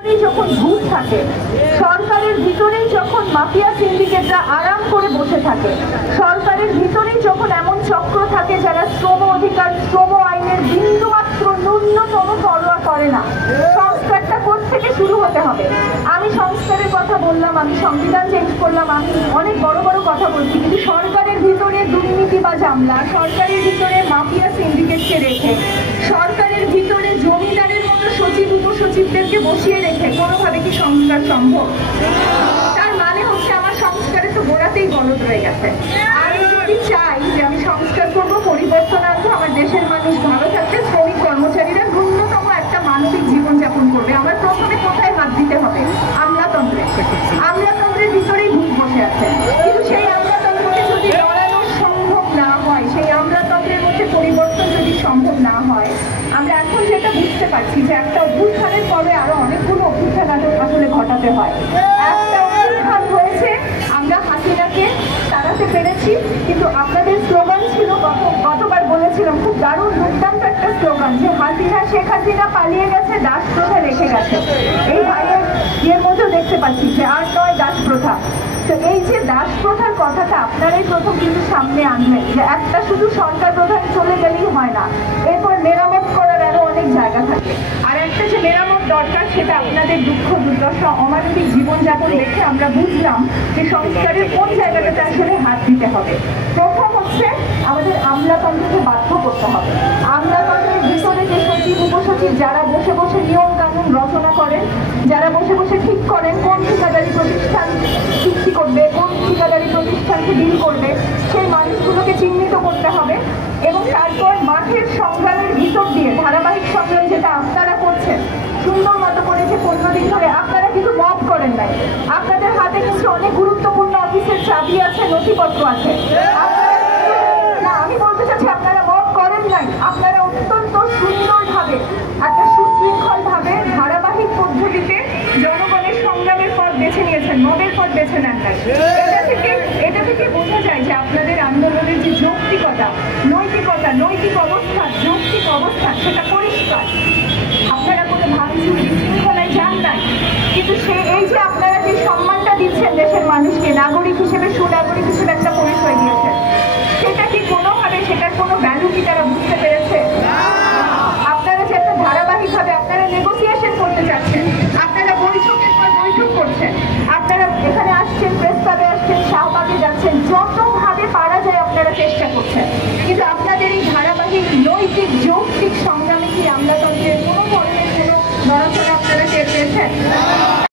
যখন ভূত থাকে, সরকারের ভিতরেই যখন মাফিয়া সিন্ডিকেটরা আরাম করে বসে থাকে, সরকারের ভিতরেই যখন এমন চক্র থাকে যারা শ্রম অধিকার, শ্রম আইনের বিন্দুমাত্র ন্যূনতম পরোয়া করে না, সংস্কারটা কোত্থেকে শুরু হতে হবে? আমি সংস্কারের কথা বললাম, আমি সংবিধান চেঞ্জ করলাম, আমি অনেক বড় বড় কথা বলছি, কিন্তু সরকারের ভিতরে দুর্নীতি বা জামলা, সরকারের ভিতরে মাফিয়া সিন্ডিকেটকে রেখে, সরকারের ভিতরে জমিদারের মতো সচিব উপসচিবদেরকে বসিয়ে রেখে কোনোভাবে কি সংস্কার সম্ভব? তার মানে হচ্ছে আমার সংস্কারে তো গোড়াতেই গলদ রয়ে গেছে। আমি যদি চাই যে আমি সংস্কার করবো, পরিবর্তন আনবো, আমার দেশের মানুষ ভালো থাকবে, শ্রমিক কর্মচারীরা ন্যূনতম একটা মানবিক জীবনযাপন করবে, আমার প্রথমে কোথায় হাত দিতে হবে? আমলাতন্ত্রে। আমলাতন্ত্রের ভিতরেই ভূত বসে আছে, কিন্তু সেই আমলাতন্ত্রকে যদি লড়ানো সম্ভব না হয়, সেই আমলাতন্ত্রের মধ্যে পরিবর্তন যদি সম্ভব না হয়, আমরা এখন যেটা বুঝতে পারছি যে একটা অভ্যুত্থানের পরে আরো অনেকগুলো অভ্যুত্থান আসলে ঘটাতে হয়। একটা অভ্যুত্থান হয়েছে, আমরা হাসিনাকে তাড়াতে পেরেছি, কিন্তু আপনাদের স্লোগান ছিল, গতবার বলেছিলাম, খুব দারুণ দুর্দান্ত একটা স্লোগান, যে হাসিনা, শেখ হাসিনা পালিয়ে গেছে, দাস প্রথা রেখে গেছে। এই ভাইয়ের ইয়ের মধ্যেও দেখতে পাচ্ছি যে আর নয় দাস প্রথা। তো এই যে দাস প্রথার কথাটা আপনারাই প্রথম কিন্তু সামনে আনলেন, যে একটা শুধু সরকার প্রধান চলে গেলেই হয় না, এরপর মেরামত করার আরো অনেক জায়গা থাকে। আর একটা যে মেরামত দরকার, সেটা আপনাদের দুঃখ দুর্দশা, অমানবিক জীবনযাপন দেখে আমরা বুঝলাম যে সংস্কারের কোন জায়গাটাতে আসলে হাত দিতে হবে। প্রথম হচ্ছে আমাদের আমলাতন্ত্রকে বাধ্য করতে হবে। আমলাতন্ত্রের ভিতরে যে সচিব উপসচিব যারা বসে বসে নিয়ম কানুন রচনা করেন, যারা বসে বসে ঠিক করেন কোন ঠিকাদারি প্রতিষ্ঠান চুক্তি করবে, কোন ঠিকাদারি প্রতিষ্ঠানকে ডিল করবে, সেই মানুষগুলোকে চিহ্নিত করতে হবে। এবং তারপর মাঠের সংগ্রামের ভিতর দিয়ে ধারাবাহিক সংগ্রাম যেটা আপনারা করছেন সুন্দর মতো করে, যে 15 দিন ধরে আপনারা কিন্তু মব করেন নাই, আপনাদের হাতে কিন্তু অনেক গুরুত্বপূর্ণ অফিসের চাবি আছে, নথিপত্র আছে, না আমি বলতে চাচ্ছি আপনারা মব করেন নাই, আপনারা অত্যন্ত সুন্দরভাবে একটা সুশৃঙ্খল ভাবে ধারাবাহিক পদ্ধতিতে জনগণের সংগ্রামের পথ বেছে নিয়েছেন, মবের পথ বেছে নেন নাই। এটা থেকে বোঝা যায় যে আপনাদের আন্দোলনের যে যৌক্তিকতা, নৈতিক অবস্থা, যৌক্তিক অবস্থা, সেটা পরিষ্কার। আপনারা কোনো ভাঙচুর বিশৃঙ্খলায় যান নাই, কিন্তু এই যে আপনারা যে সম্মানটা দিচ্ছেন দেশের মানুষকে, নাগরিক হিসেবে, সুনাগরিক হিসেবে একটা পরিচয় দিয়েছেন, সেটা কি কোনোভাবে, সেটার কোনো ভ্যালু কি তারা বুঝতে পেরেছে? আপনারা যে একটা ধারাবাহিকভাবে আপনারা নেগোসিয়েশন করতে চাচ্ছেন, আপনারা বৈঠকের পর বৈঠক করছেন, আপনারা এখানে আসছেন, প্রেস ক্লাবে আসছেন, শাহবাগে যাচ্ছেন, যতভাবে পারা যায় আপনারা চেষ্টা করছেন, কিন্তু আপনাদের এই ধারাবাহিক নৈতিক যৌক্তিক সংগ্রামে কি আমলাতন্ত্রের কোনো ধরনের কোনো নড়াচড়া আপনারা টের পেয়েছেন?